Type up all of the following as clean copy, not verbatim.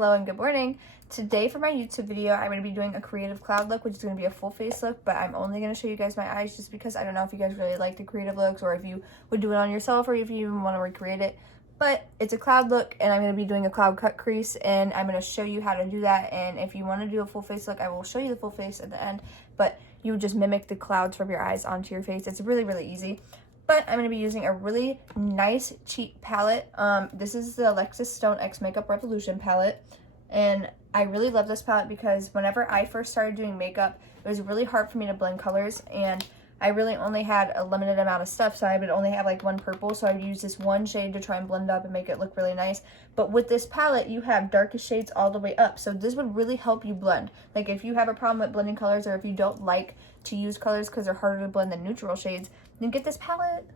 Hello and good morning. Today for my YouTube video, I'm going to be doing a creative cloud look, which is going to be a full face look, but I'm only going to show you guys my eyes just because I don't know if you guys really like the creative looks or if you would do it on yourself or if you even want to recreate it. But it's a cloud look and I'm going to be doing a cloud cut crease and I'm going to show you how to do that. And if you want to do a full face look, I will show you the full face at the end, but you would just mimic the clouds from your eyes onto your face. It's really, really easy. But I'm going to be using a really nice cheap palette. This is the Alexis Stone X Makeup Revolution palette. And I really love this palette because whenever I first started doing makeup, it was really hard for me to blend colors. And I really only had a limited amount of stuff, so I would only have like one purple. So I would use this one shade to try and blend up and make it look really nice. But with this palette, you have darkest shades all the way up. So this would really help you blend. Like if you have a problem with blending colors or if you don't like to use colors because they're harder to blend than neutral shades, then get this palette.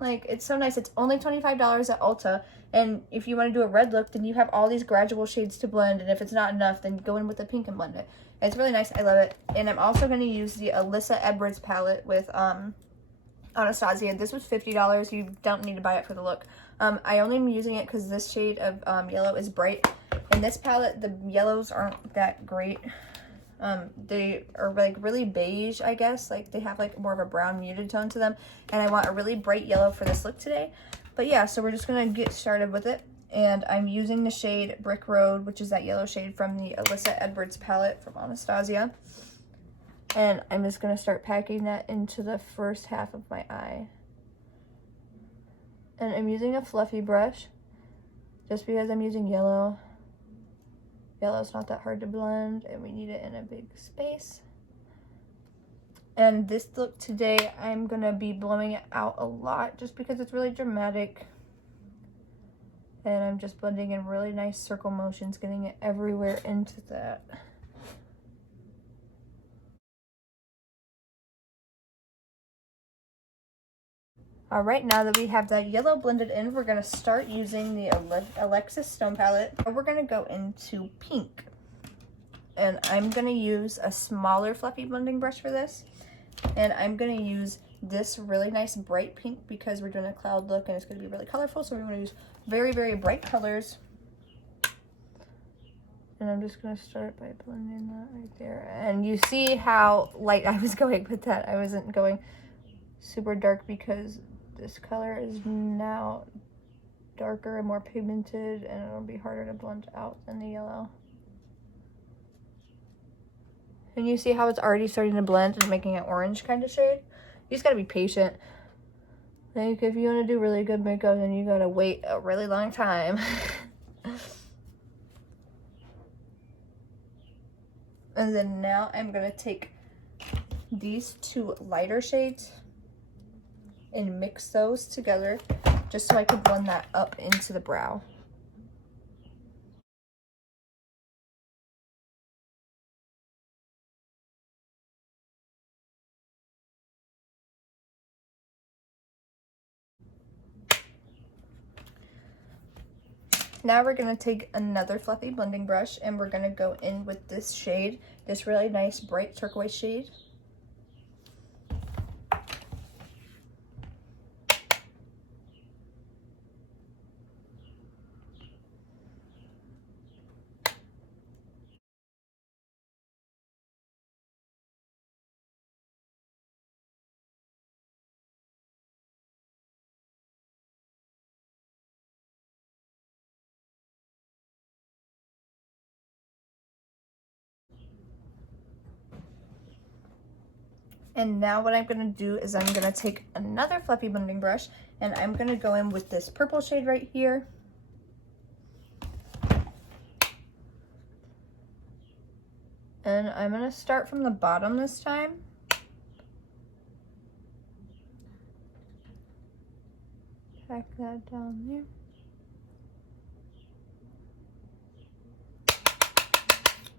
Like, it's so nice. It's only $25 at Ulta. And if you want to do a red look, then you have all these gradual shades to blend. And if it's not enough, then go in with the pink and blend it. It's really nice. I love it. And I'm also going to use the Alyssa Edwards palette with Anastasia. This was $50. You don't need to buy it for the look. I only am using it because this shade of yellow is bright. In this palette, the yellows aren't that great. They are like really beige, I guess. Like they have like more of a brown muted tone to them. And I want a really bright yellow for this look today. But yeah, so we're just going to get started with it. And I'm using the shade Brick Road, which is that yellow shade from the Alyssa Edwards palette from Anastasia. And I'm just going to start packing that into the first half of my eye. And I'm using a fluffy brush just because I'm using yellow. Yellow's not that hard to blend, and we need it in a big space. And this look today, I'm going to be blowing it out a lot just because it's really dramatic. And I'm just blending in really nice circle motions, getting it everywhere into that. All right, now that we have that yellow blended in, we're going to start using the Alexis Stone palette. We're going to go into pink. And I'm going to use a smaller fluffy blending brush for this. And I'm going to use this really nice bright pink because we're doing a cloud look and it's going to be really colorful. So we're going to use very, very bright colors. And I'm just going to start by blending that right there. And you see how light I was going with that. I wasn't going super dark because this color is now darker and more pigmented and it'll be harder to blend out than the yellow. And you see how it's already starting to blend and making an orange kind of shade? You just gotta be patient. Like, if you want to do really good makeup, then you gotta wait a really long time. And then now I'm gonna take these two lighter shades and mix those together just so I can blend that up into the brow. Now we're going to take another fluffy blending brush and we're going to go in with this shade, this really nice bright turquoise shade. And now what I'm going to do is I'm going to take another fluffy blending brush and I'm going to go in with this purple shade right here. And I'm going to start from the bottom this time. Pack that down there.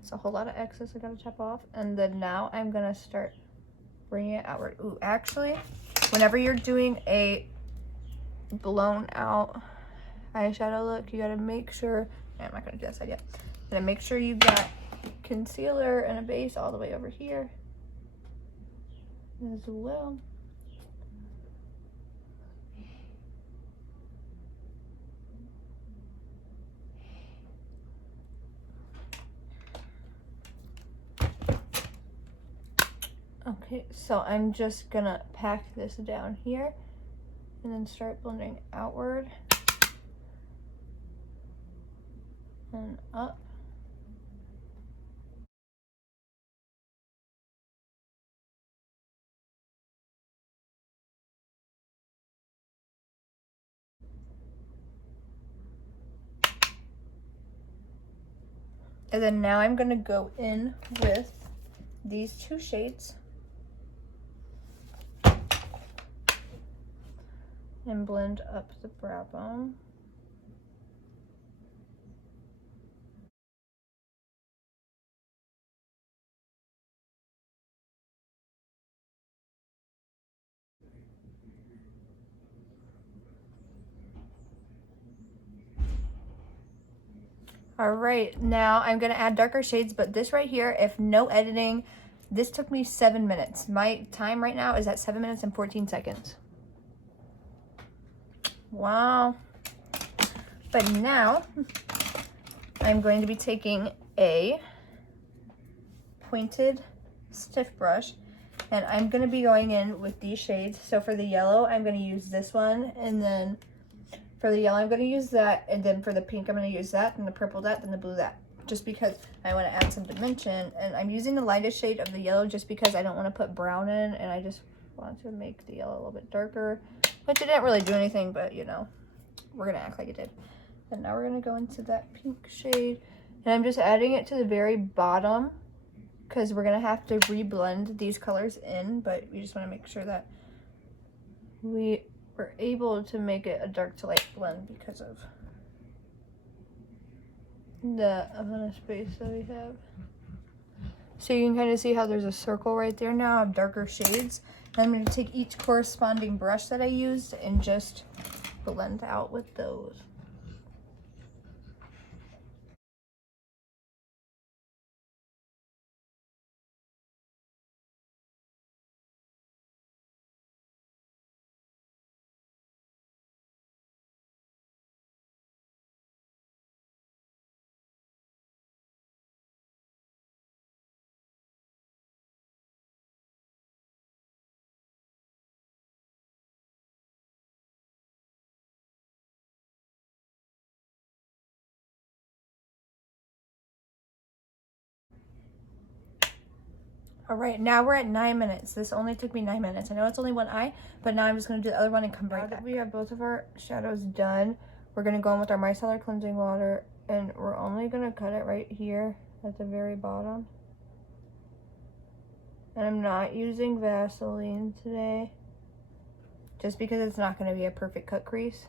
It's a whole lot of excess I got to chop off. And then now I'm going to start bringing it outward. Ooh, actually, whenever you're doing a blown out eyeshadow look, you gotta make sure, I'm not gonna do that side yet. You gotta make sure you got concealer and a base all the way over here as well. Okay, so I'm just gonna pack this down here and then start blending outward and up. And then now I'm gonna go in with these two shades and blend up the brow bone. All right, now I'm gonna add darker shades, but this right here, if no editing, this took me 7 minutes. My time right now is at 7 minutes and 14 seconds. Wow. But now I'm going to be taking a pointed stiff brush and I'm going to be going in with these shades. So for the yellow, I'm going to use this one, and then for the yellow, I'm going to use that, and then for the pink, I'm going to use that, and the purple that, and the blue that, just because I want to add some dimension. And I'm using the lightest shade of the yellow just because I don't want to put brown in, and I just want to make the yellow a little bit darker, which it didn't really do anything, but you know, we're going to act like it did. And now we're going to go into that pink shade, and I'm just adding it to the very bottom because we're going to have to reblend these colors in, but we just want to make sure that we are able to make it a dark to light blend because of the amount of space that we have. So you can kind of see how there's a circle right there now of darker shades. And I'm going to take each corresponding brush that I used and just blend out with those. All right, now we're at 9 minutes. This only took me 9 minutes. I know it's only one eye, but now I'm just gonna do the other one and come right back. We have both of our shadows done. We're gonna go in with our micellar cleansing water, and we're only gonna cut it right here at the very bottom. And I'm not using Vaseline today, just because it's not gonna be a perfect cut crease.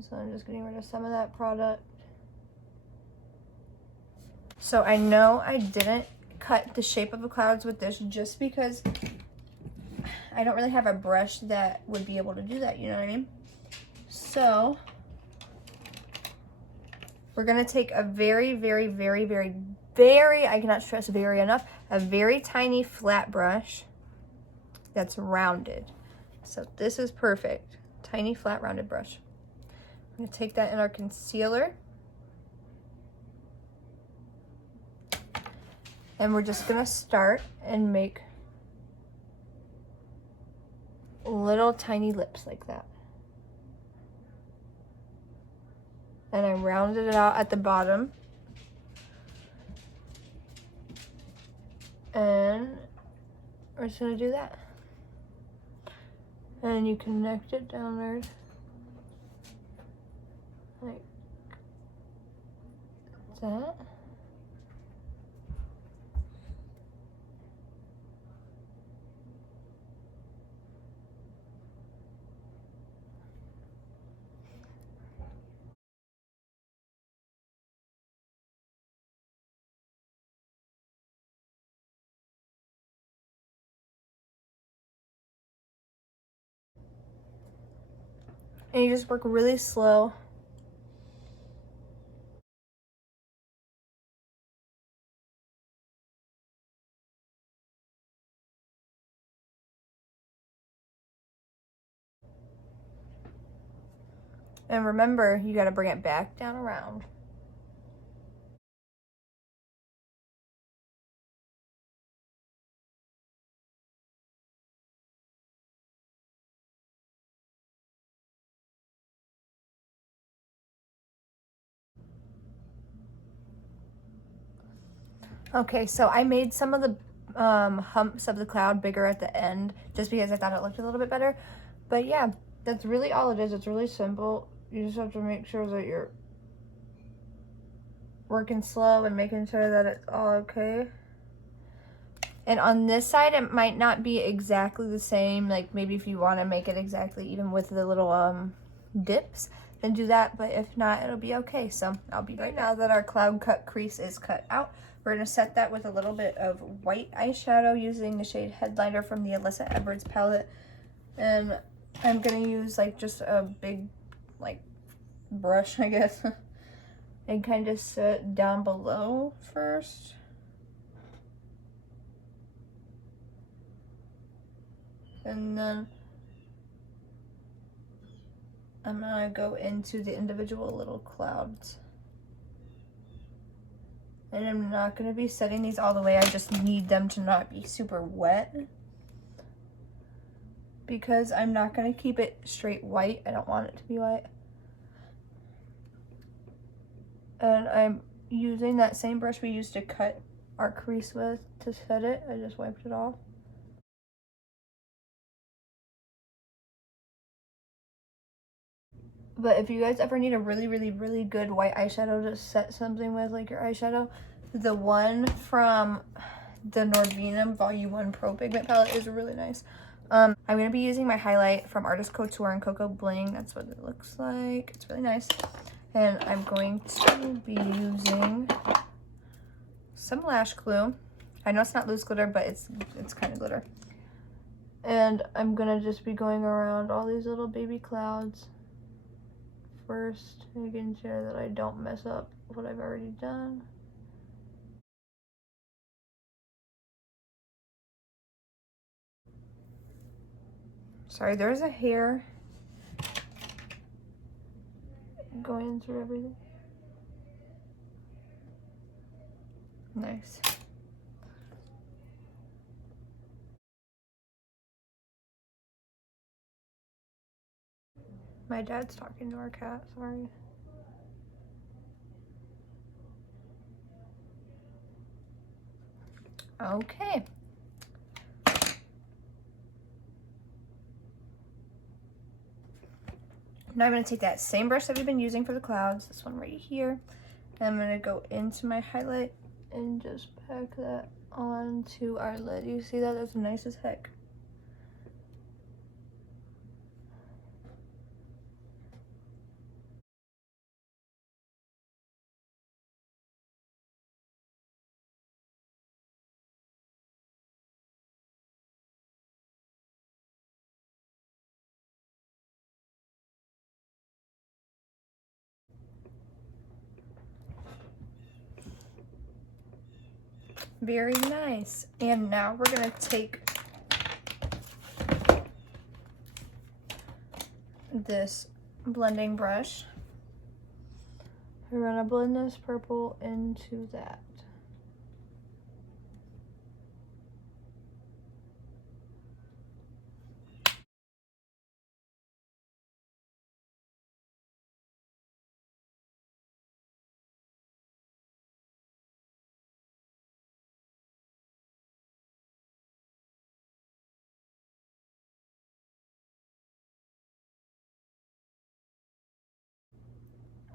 So I'm just getting rid of some of that product. So I know I didn't cut the shape of the clouds with this just because I don't really have a brush that would be able to do that, you know what I mean? So we're gonna take a very, very, very, very, very, I cannot stress very enough, a very tiny flat brush that's rounded. So this is perfect. Tiny flat rounded brush. I'm gonna take that in our concealer. And we're just gonna start and make little tiny lips like that. And I rounded it out at the bottom. And we're just gonna do that. And you connect it downward. Like that. And you just work really slow. And remember, you gotta bring it back down around. Okay, so I made some of the humps of the cloud bigger at the end just because I thought it looked a little bit better. But yeah, that's really all it is. It's really simple. You just have to make sure that you're working slow and making sure that it's all okay. And on this side, it might not be exactly the same. Like maybe if you want to make it exactly even with the little dips, then do that. But if not, it'll be okay. So I'll be right now that our cloud cut crease is cut out. We're going to set that with a little bit of white eyeshadow using the shade Headliner from the Alyssa Edwards palette. And I'm going to use like just a big like brush, I guess, and kind of set down below first. And then I'm gonna go into the individual little clouds. And I'm not gonna be setting these all the way. I just need them to not be super wet, because I'm not gonna keep it straight white. I don't want it to be white. And I'm using that same brush we used to cut our crease with to set it. I just wiped it off. But if you guys ever need a really, really, really good white eyeshadow to set something with, like your eyeshadow, the one from the Norvina Volume 1 Pro Pigment palette is really nice. I'm going to be using my highlight from Artist Couture and Cocoa Bling. That's what it looks like. It's really nice. And I'm going to be using some lash glue. I know it's not loose glitter, but it's kind of glitter. And I'm going to just be going around all these little baby clouds first, making sure that I don't mess up what I've already done. Sorry, there's a hair going through everything. Nice. My dad's talking to our cat, sorry. Okay. Now I'm going to take that same brush that we've been using for the clouds, this one right here, and I'm going to go into my highlight and just pack that onto our lid. You see that? That's nice as heck. Very nice. And now we're going to take this blending brush. We're going to blend this purple into that.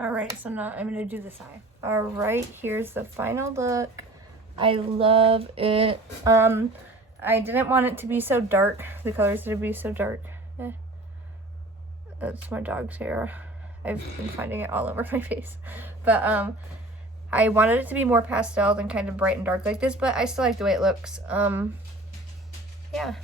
Alright, so now I'm going to do this eye. Alright, here's the final look. I love it. I didn't want it to be so dark. The colors to be so dark. That's my dog's hair. I've been finding it all over my face. But I wanted it to be more pastel than kind of bright and dark like this, but I still like the way it looks. Yeah.